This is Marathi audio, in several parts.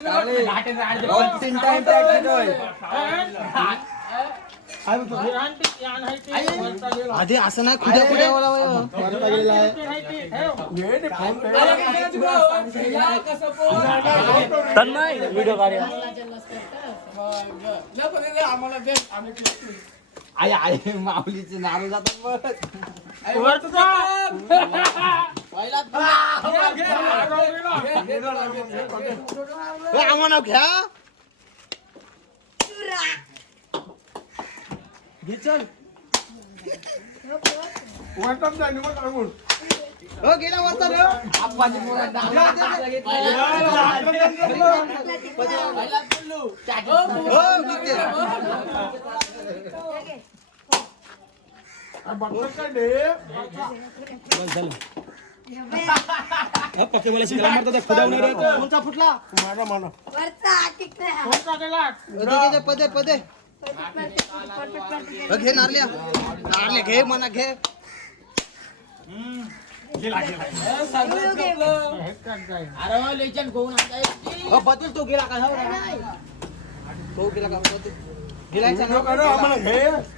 दोन तीन टाइम आधी असं ना खुद्या खुद्या तन्मय व्हिडिओ काढूया आई आई माऊलीचे नारू जातात Ya, ya, ya, ya, ya, ya, ya, ya, ya, ya, ya, Oh kita wasan ya. Apa aja mulai dah. Oh, वरता रे आप्पाची पोरं डाळ हो निघते. कोणचा फुटला? पदे घे, पदे पदे. हो, घे नारल्या. नारले घे म्हणा घे. हो बदल तो गेला का? हो. रे? तो गेला का? बदल. गेलायचा ना? बघला चायना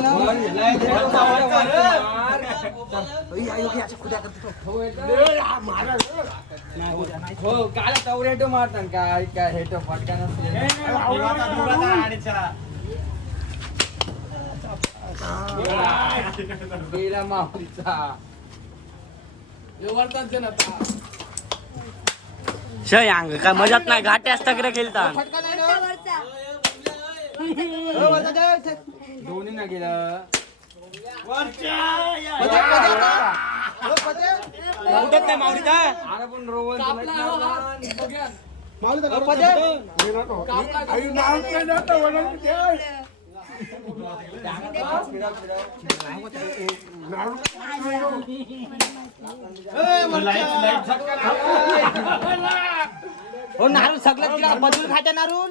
ना हो काय मारतात काय काय हेटो फटका नसते गेला माऊलीचा शय अंग काय मजात नाही घाटे असता फटका नाही? हो, इथे. दोन्ही ना गेलं. आता. हो, पदे. उठत नाही माऊलीचा अरे पण रोवन माऊलीचा हो, वरचा. हो नारू सगळं तिला बदलून खात्या नारून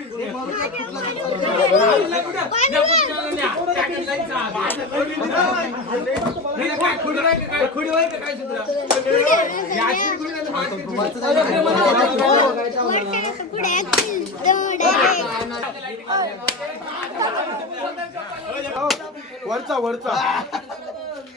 वरचा वरचा.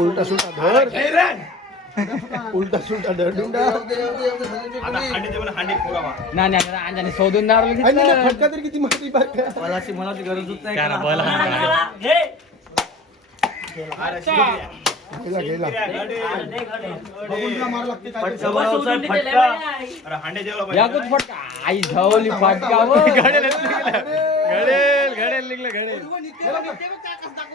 उलटा सुलटा धर. उलटा सुलटा धर डुंडा. नाही नाही अंजाने शोधून घेतलं. फटका तरी किती माहिती बघ मलाची मनाची गरजच नाही ना गेला गेला. फटका आई धावली फटका. घडेल घडेल निघलं घडेल.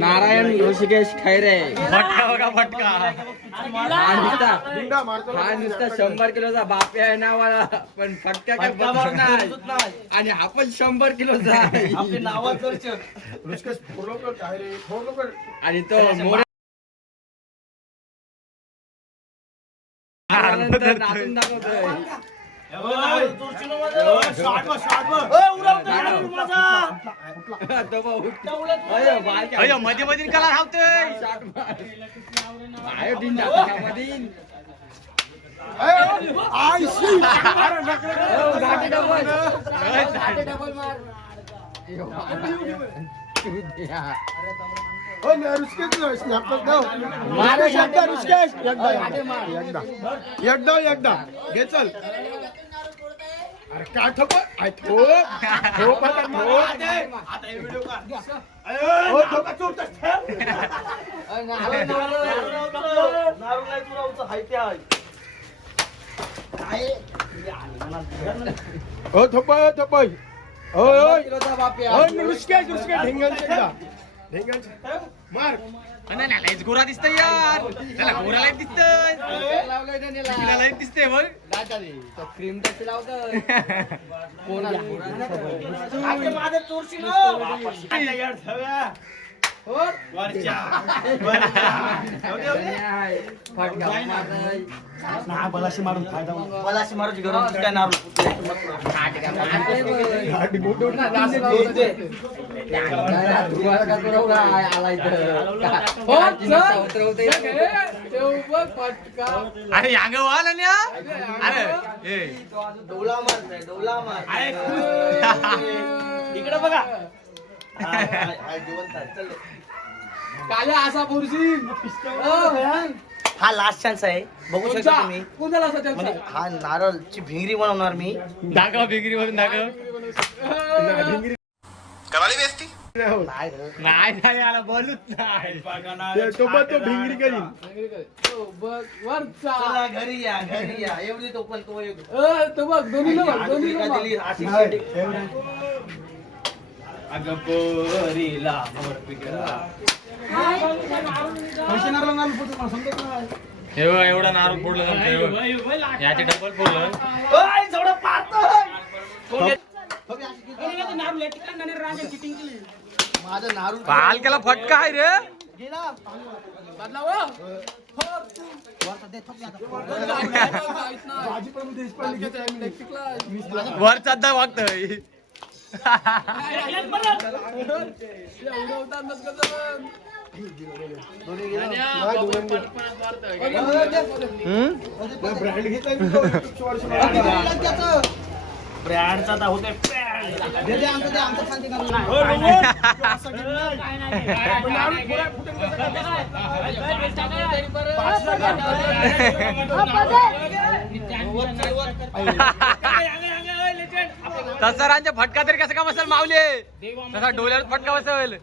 नारायण ऋषिकेश खैरे. फटका बघा फटका. हा नुसता हा शंभर किलोचा बाप आहे नावाला पण फटका काय बदलत नाही. आणि आपण शंभर किलोचा आहे. आणि तो मोर नाचून दाखवतोय. मध्ये मध्ये कला. हो. एकदा एकदा. घे चल. अरे काय ठोक आय ठोक ठोक आता ठोक हो, ठोका, चोरटा, ठेव. अय, नारळ, नारळ. नारू नाही तुला हाय ते हाय. हो थोपाय थोपाय होय शंभर होय किलोचा बाप आहे. होय ऋषिकेश ऋषिकेश ढेंगणचे एकदा ढेंगणचे मार. नाही नाही लयच गोरा दिसतोय यार. त्याला गोरा लाइट दिसतोय. लावलंय त्याने ला. तिला लाइट दिसते बघ क्रीम टच लावतोय. नो. बलाशी मारून फायदा बलाशी मारायची गरज काय. अरे यांग वाल आणि? अरे. ए. डोला मार डोला मार इकडे बघा. काल्या असा बुरशी. हा. लास्ट चान्स आहे. बघू शकता तुम्ही. कोणाला असं म्हणजे हा नारळची भिंगरी बनवणार मी. दाखव बिगरीवरून दाखव. नाही रे. नाही नाही याला बोलूच नाही. ते भिंगरी करीन. चला घरी या घरी या. एवढी तो पण तो एक. तो बघ दिली. अगं पोरीला. हे एवढा नारळ फोडलं हे बघ. याचे डबल फोडलं ओय, थोडं पाहतोय. माझं नारू काल केला फटका आहे रे. गेला भाजी पण देशपांडे वर सध्या वागतोय ब्रँड घेतला ब्रँडचा होते दे दे आमचं दे आमचं सांगते का हो, रोहन, तू तसरांच्या फटका तरी कसं का बसेल माऊले? तसा डोल्यावर फटका बसेल.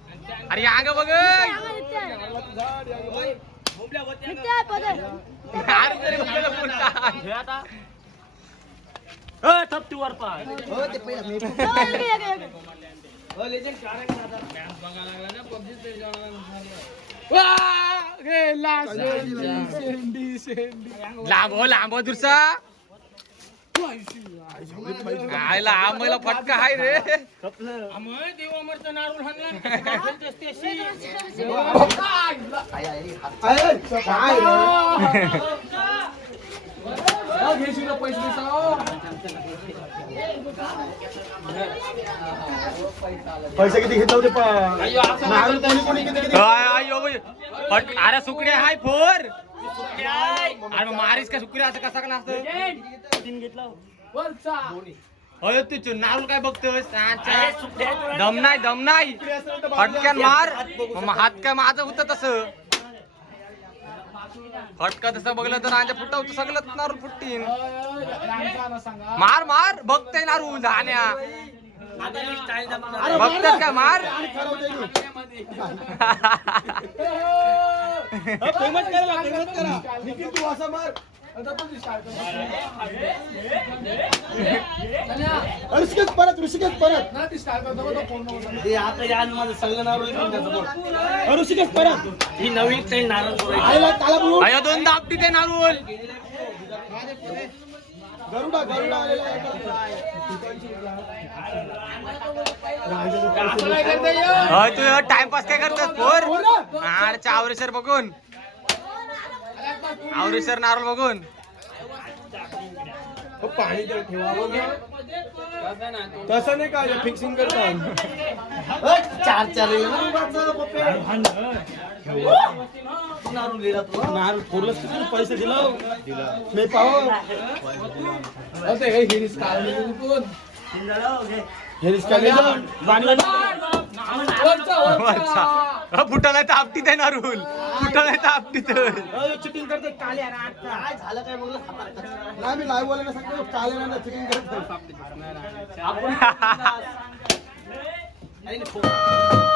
अरे या अंग बघ. हो लांब लांब हो लांब मला फटका हाय रे काय आहे रे? पैसे किती घेतले होते पा- नारळ कोणी कोणी किती किती आय, आय, यो बाई. फट अरे सुकड्या हाय फोर अरे मग मारीस का सुकड्या असं कसा का नसतं अरे तू काय बघतोस दम नाही दम नाही. फटक्यान मार. हात काय माझं होतं तसं? फटका तसं बघलं तर माझ्या फुटवतं सगळं नारू फुटतीन मार मार. बघतय नारू धान्या. बघतात का? मार. करा करा. निखिल तू असं मार. ऋषिकेश परत ऋषिकेश परत. ऋषिकेश परत. ही नवीन स्टाईल नारळ दोन दापटी ते नारूल गरुडा गरुडा आलेला आहे. तू टाइमपास काय करतोस पोर? अरे आवरेसर बघून. आवरेसर नारळ बघून. हो, पाणी तर ठेवा. तसं नाही काय फिक्सिंग करता चार चार रे. उगाच पप्पे. नारळ लिहिला तुला की तू पैसे दिलं. मी पाहो. हे. वरचा. नाही तर आपटीत आहे नारूल फुटा नाही तर आपटीत. चिटिंग करते काय झालं काय. नाही मी लाईव्ह बोलायला सांगतो काले ना चिटिंग करत. आपण-